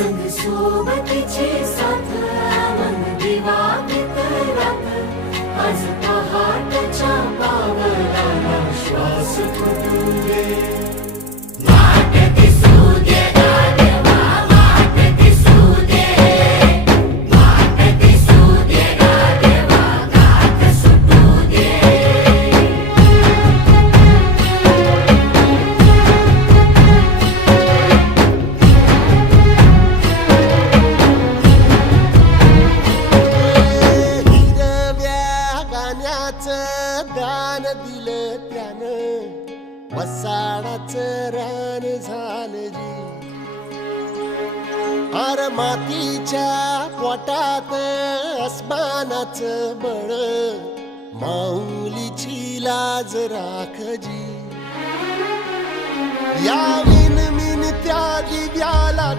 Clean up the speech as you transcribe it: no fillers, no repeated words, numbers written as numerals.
संग सोबतीची साथ मन दिवाळीत रात आज पहाटच्या पावलाला श्वास फुटू दे वाट दिसू दे गाढवा वाट दिसू दे वाट दिसू दे गाढवा गाठ सुटू दे दान दिलं त्यानं वसाडाचं रान झालं जी अर मातीच्या पोटात अस्मानाचं बळ माऊलीची लाज राख जी या विन मिन त्या दिव्याला